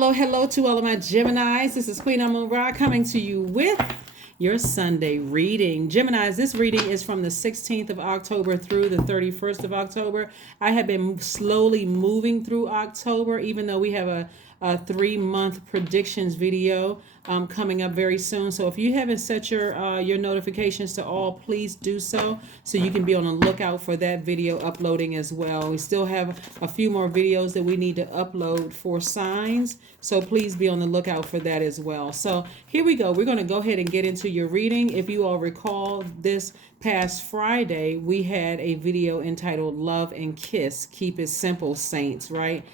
Hello to all of my Geminis. This is Queen Amun Ra coming to you with your Sunday reading. Geminis, this reading is from the 16th of October through the 31st of October. I have been slowly moving through October, even though we have a 3-month predictions video coming up very soon. So if you haven't set your notifications to all, please do so you can be on the lookout for that video uploading as well. We still have a few more videos that we need to upload for signs, so please be on the lookout for that as well. So here we go. We're going to go ahead and get into your reading. If you all recall, this past Friday we had a video entitled Love and Kiss. Keep it simple, saints, right?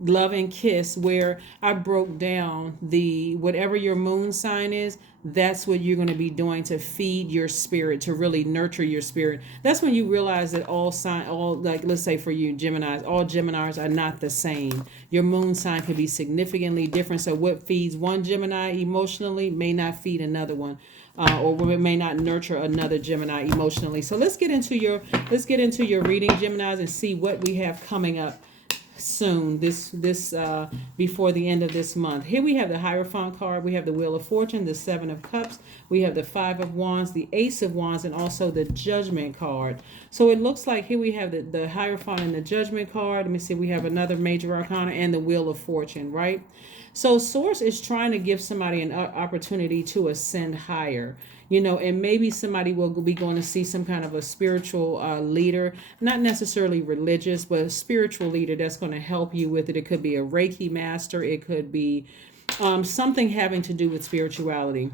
Love and Kiss, where I broke down the whatever your moon sign is, that's what you're going to be doing to feed your spirit, to really nurture your spirit. That's when you realize that like, let's say for you Geminis, all Geminis are not the same. Your moon sign could be significantly different. So what feeds one Gemini emotionally may not feed another one. Or it may not nurture another Gemini emotionally. So let's get into your reading, Geminis, and see what we have coming up soon, this before the end of this month. Here we have the Hierophant card, we have the Wheel of Fortune, the Seven of Cups, we have the Five of Wands, the Ace of Wands, and also the Judgment card. So it looks like here we have the Hierophant and the Judgment card. Let me see, we have another major arcana and the Wheel of Fortune, right? So Source is trying to give somebody an opportunity to ascend higher. And maybe somebody will be going to see some kind of a spiritual leader, not necessarily religious, but a spiritual leader that's going to help you with it. It could be a Reiki master. It could be something having to do with spirituality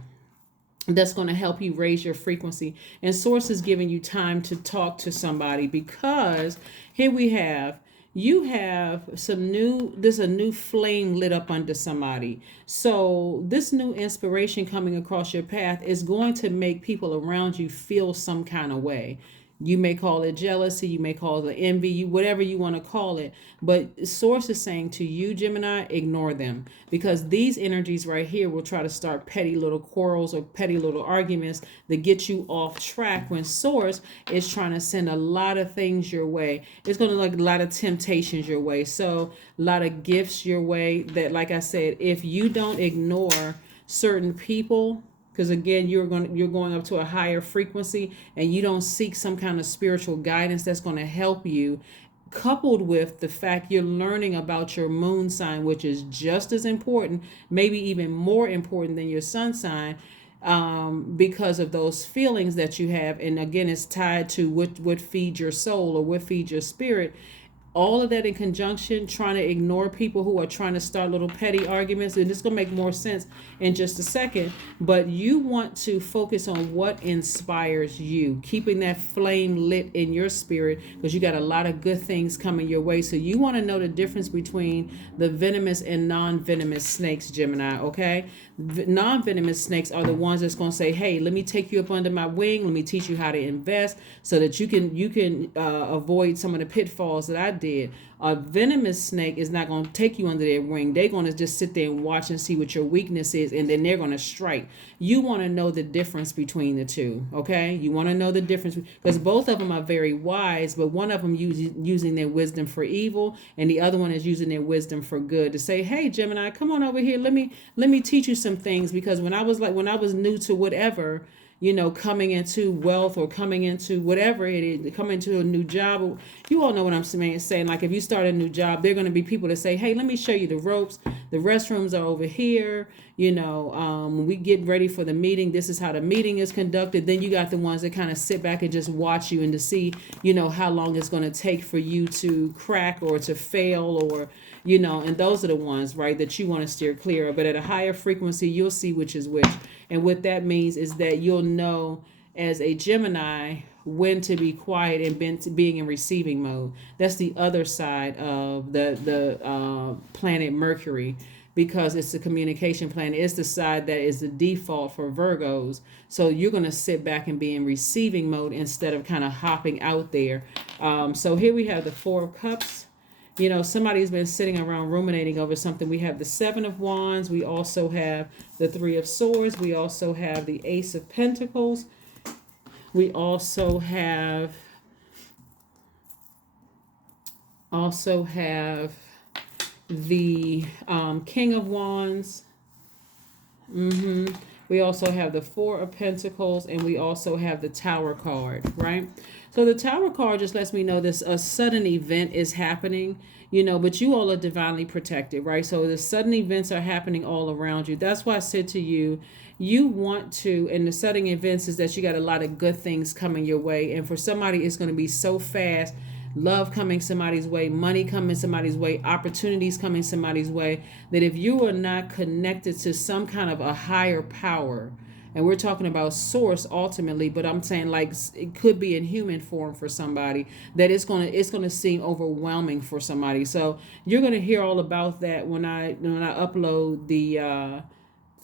that's going to help you raise your frequency. And Source is giving you time to talk to somebody, because here we have, you have there's a new flame lit up under somebody. So this new inspiration coming across your path is going to make people around you feel some kind of way. You may call it jealousy, you may call it envy, whatever you want to call it. But Source is saying to you, Gemini, ignore them, because these energies right here will try to start petty little quarrels or petty little arguments that get you off track, when Source is trying to send a lot of things your way. It's going to like a lot of temptations your way. So a lot of gifts your way that, like I said, if you don't ignore certain people, because again, you're going up to a higher frequency, and you don't seek some kind of spiritual guidance that's going to help you, coupled with the fact you're learning about your moon sign, which is just as important, maybe even more important than your sun sign, because of those feelings that you have. And again, it's tied to what feeds your soul or what feeds your spirit. All of that in conjunction, trying to ignore people who are trying to start little petty arguments. And this is going to make more sense in just a second. But you want to focus on what inspires you, keeping that flame lit in your spirit, because you got a lot of good things coming your way. So you want to know the difference between the venomous and non-venomous snakes, Gemini, okay? Non-venomous snakes are the ones that's going to say, hey, let me take you up under my wing. Let me teach you how to invest so that you can avoid some of the pitfalls that I did. A venomous snake is not going to take you under their wing. They're going to just sit there and watch and see what your weakness is, and then they're going to strike. You want to know the difference between the two, okay? You want to know the difference, because both of them are very wise, but one of them using their wisdom for evil, and the other one is using their wisdom for good, to say, hey, Gemini, come on over here. Let me teach you some things, because when I was new to whatever, coming into wealth or coming into whatever it is, coming into a new job. You all know what I'm saying. Like if you start a new job, there are going to be people that say, hey, let me show you the ropes. The restrooms are over here. When we get ready for the meeting, this is how the meeting is conducted. Then you got the ones that kind of sit back and just watch you, and to see, how long it's going to take for you to crack or to fail, or, and those are the ones, right, that you want to steer clear of. But at a higher frequency, you'll see which is which. And what that means is that you'll know as a Gemini when to be quiet and being in receiving mode. That's the other side of the planet Mercury, because it's the communication planet. It's the side that is the default for Virgos. So you're going to sit back and be in receiving mode instead of kind of hopping out there. So here we have the Four of Cups. Somebody's been sitting around ruminating over something. We have the Seven of Wands. We also have the Three of Swords. We also have the Ace of Pentacles. We also have the King of Wands. We also have the Four of Pentacles, and we also have the Tower card, right? So the Tower card just lets me know this a sudden event is happening, but you all are divinely protected, right? So the sudden events are happening all around you. That's why I said to you, you want to, and the sudden events is that you got a lot of good things coming your way. And for somebody, it's going to be so fast. Love coming somebody's way, money coming somebody's way, opportunities coming somebody's way, that if you are not connected to some kind of a higher power, and we're talking about source ultimately, but I'm saying like it could be in human form for somebody, that it's gonna seem overwhelming for somebody. So you're gonna hear all about that when I upload the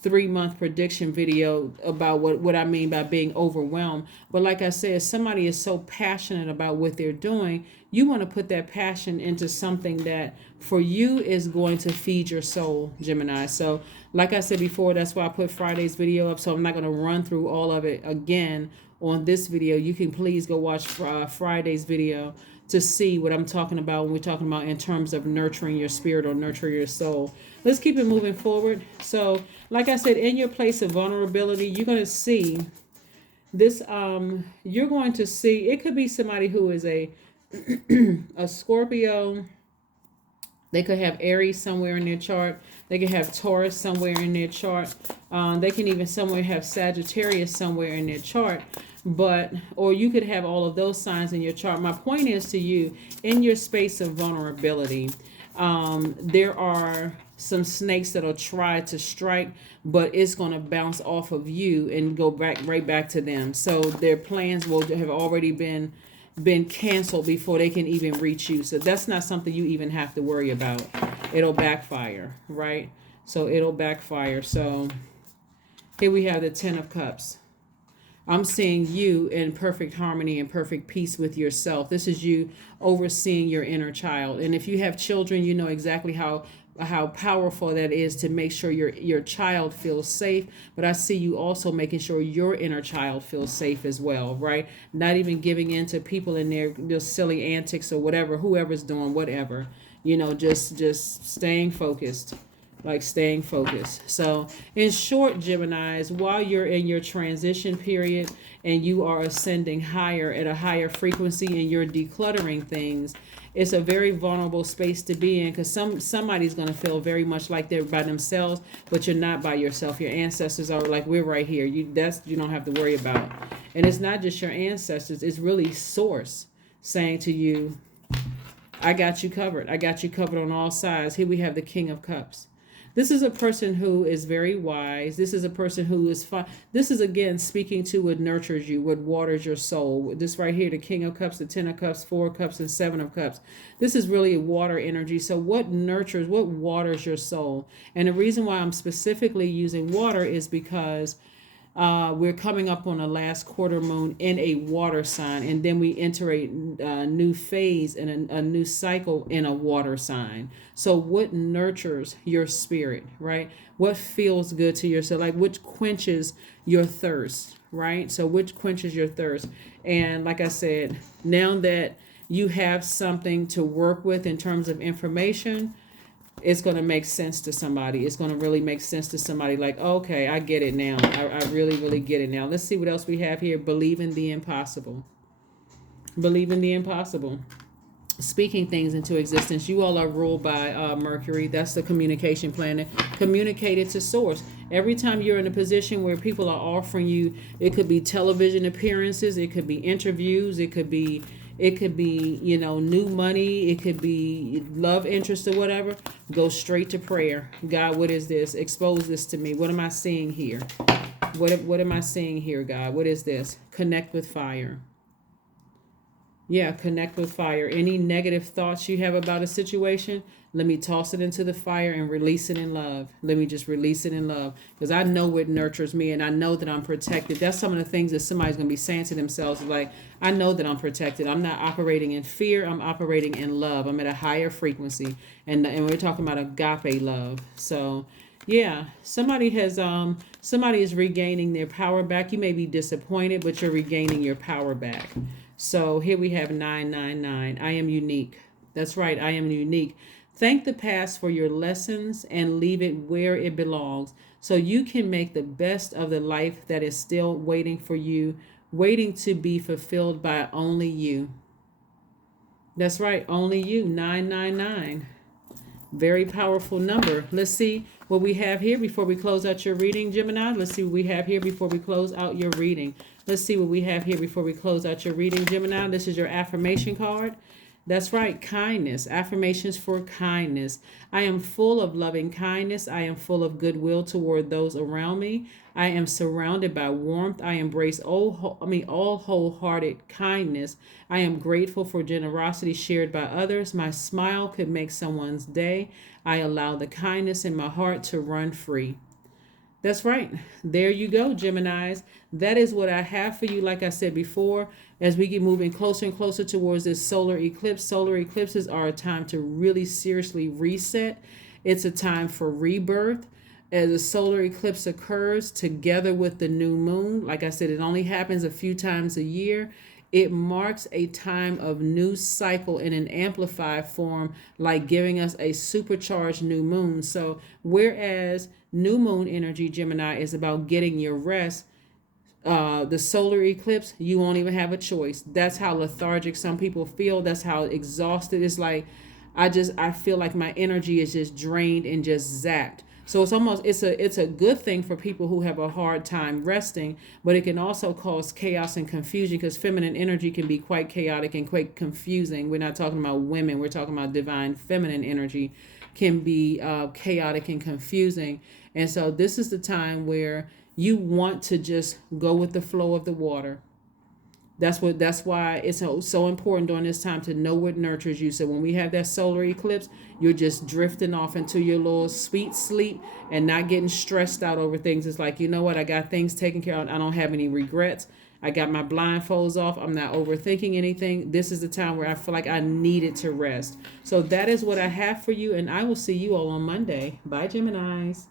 3-month prediction video about what I mean by being overwhelmed. But like I said, somebody is so passionate about what they're doing, you want to put that passion into something that for you is going to feed your soul, Gemini. So like I said before, that's why I put Friday's video up. So I'm not going to run through all of it again on this video. You can please go watch Friday's video to see what I'm talking about when we're talking about in terms of nurturing your spirit or nurturing your soul. Let's keep it moving forward. So, like I said, in your place of vulnerability, you're going to see this. You're going to see, it could be somebody who is a Scorpio. They could have Aries somewhere in their chart. They could have Taurus somewhere in their chart. They can even somewhere have Sagittarius somewhere in their chart. Or you could have all of those signs in your chart. My point is to you, in your space of vulnerability, there are some snakes that'll try to strike, but it's going to bounce off of you and go right back to them. So their plans will have already been canceled before they can even reach you. So that's not something you even have to worry about. It'll backfire, right? So it'll backfire. So here we have the 10 of Cups. I'm seeing you in perfect harmony and perfect peace with yourself. This is you overseeing your inner child. And if you have children, you know exactly how powerful that is to make sure your child feels safe. But I see you also making sure your inner child feels safe as well, right? Not even giving in to people in their silly antics or whatever, whoever's doing whatever, just staying focused. Like staying focused. So in short, Geminis, while you're in your transition period and you are ascending higher at a higher frequency and you're decluttering things, it's a very vulnerable space to be in, because somebody's going to feel very much like they're by themselves, but you're not by yourself. Your ancestors are like, we're right here. You don't have to worry about. And it's not just your ancestors, it's really source saying to you, I got you covered. I got you covered on all sides. Here we have the King of Cups. This is a person who is very wise. This is a person who is fun. This is, again, speaking to what nurtures you, what waters your soul. This right here, the King of Cups, the 10 of Cups, 4 of Cups, and 7 of Cups. This is really a water energy. So what nurtures, what waters your soul? And the reason why I'm specifically using water is because we're coming up on a last quarter moon in a water sign, and then we enter a new phase and a new cycle in a water sign. So what nurtures your spirit, right? What feels good to yourself, like which quenches your thirst, right? So which quenches your thirst. And like I said, now that you have something to work with in terms of information, it's going to make sense to somebody. It's going to really make sense to somebody, like, okay, I get it now. I really, really get it now. Let's see what else we have here. Believe in the impossible. Believe in the impossible. Speaking things into existence. You all are ruled by Mercury. That's the communication planet. Communicate it to source. Every time you're in a position where people are offering you, it could be television appearances, it could be interviews, it could be new money, it could be love interest or whatever. Go straight to prayer. God, what is this? Expose this to me. What am I seeing here? What am I seeing here, God? What is this? Connect with fire. Yeah, connect with fire. Any negative thoughts you have about a situation, let me toss it into the fire and release it in love. Let me just release it in love, because I know what nurtures me, and I know that I'm protected. That's some of the things that somebody's going to be saying to themselves, like, I know that I'm protected. I'm not operating in fear. I'm operating in love. I'm at a higher frequency, and we're talking about agape love. So yeah, somebody is regaining their power back. You may be disappointed, but you're regaining your power back. So here we have 999. I am unique. That's right. I am unique. Thank the past for your lessons and leave it where it belongs so you can make the best of the life that is still waiting for you, waiting to be fulfilled by only you. That's right, only you, 999. Very powerful number. Let's see what we have here before we close out your reading, Gemini. Let's see what we have here before we close out your reading. Let's see what we have here before we close out your reading, Gemini. This is your affirmation card. That's right, kindness. Affirmations for kindness. I am full of loving kindness. I am full of goodwill toward those around me. I am surrounded by warmth. I embrace all wholehearted kindness. I am grateful for generosity shared by others. My smile could make someone's day. I allow the kindness in my heart to run free. That's right. There you go, Geminis. That is what I have for you. Like I said before, as we get moving closer and closer towards this solar eclipses are a time to really seriously reset. It's a time for rebirth. As a solar eclipse occurs together with the new moon, like I said, it only happens a few times a year. It marks a time of new cycle in an amplified form, like giving us a supercharged new moon. So, whereas new moon energy, Gemini, is about getting your rest, the solar eclipse, you won't even have a choice. That's how lethargic some people feel. That's how exhausted. It's like, I feel like my energy is just drained and just zapped. So it's a good thing for people who have a hard time resting, but it can also cause chaos and confusion because feminine energy can be quite chaotic and quite confusing. We're not talking about women, we're talking about divine feminine energy can be chaotic and confusing. And so this is the time where you want to just go with the flow of the water. That's why it's so important during this time to know what nurtures you. So when we have that solar eclipse, you're just drifting off into your little sweet sleep and not getting stressed out over things. It's like, you know what, I got things taken care of. I don't have any regrets. I got my blindfolds off. I'm not overthinking anything. This is the time where I feel like I needed to rest. So that is what I have for you, and I will see you all on Monday. Bye, Geminis.